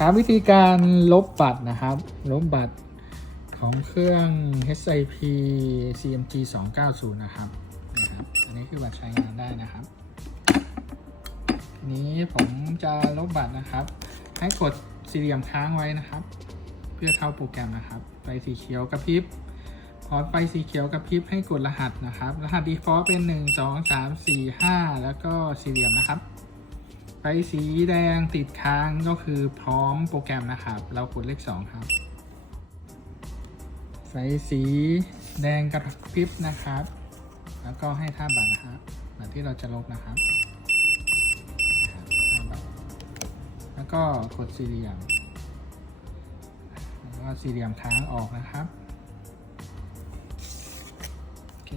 ครับวิธีการลบบัตรนะครับ ลบบัตรของเครื่อง SIP CMG 290 นะครับนะครับ อันนี้คือบัตรใช้งานได้นะครับทีนี้ผมจะลบบัตรนะครับ ให้กดสี่เหลี่ยมค้างไว้นะครับ เพื่อเข้าโปรแกรมนะครับ ไฟสีเขียวกระพริบพอไฟสีเขียวกระพริบให้กดรหัสนะครับ รหัส default เป็น 1 2 3 4 5 แล้วก็สี่เหลี่ยมนะครับ ไฟสีแดงติดค้างก็คือพร้อมโปรแกรมนะครับ เรากดเลข 2 ครับ ไฟสีแดงกระพริบนะครับ แล้วก็ให้ท่าบัตรนะครับบัตรที่เราจะลบนะครับแล้วก็กดสี่เหลี่ยม แล้วก็สี่เหลี่ยมค้างออกนะครับ โอเค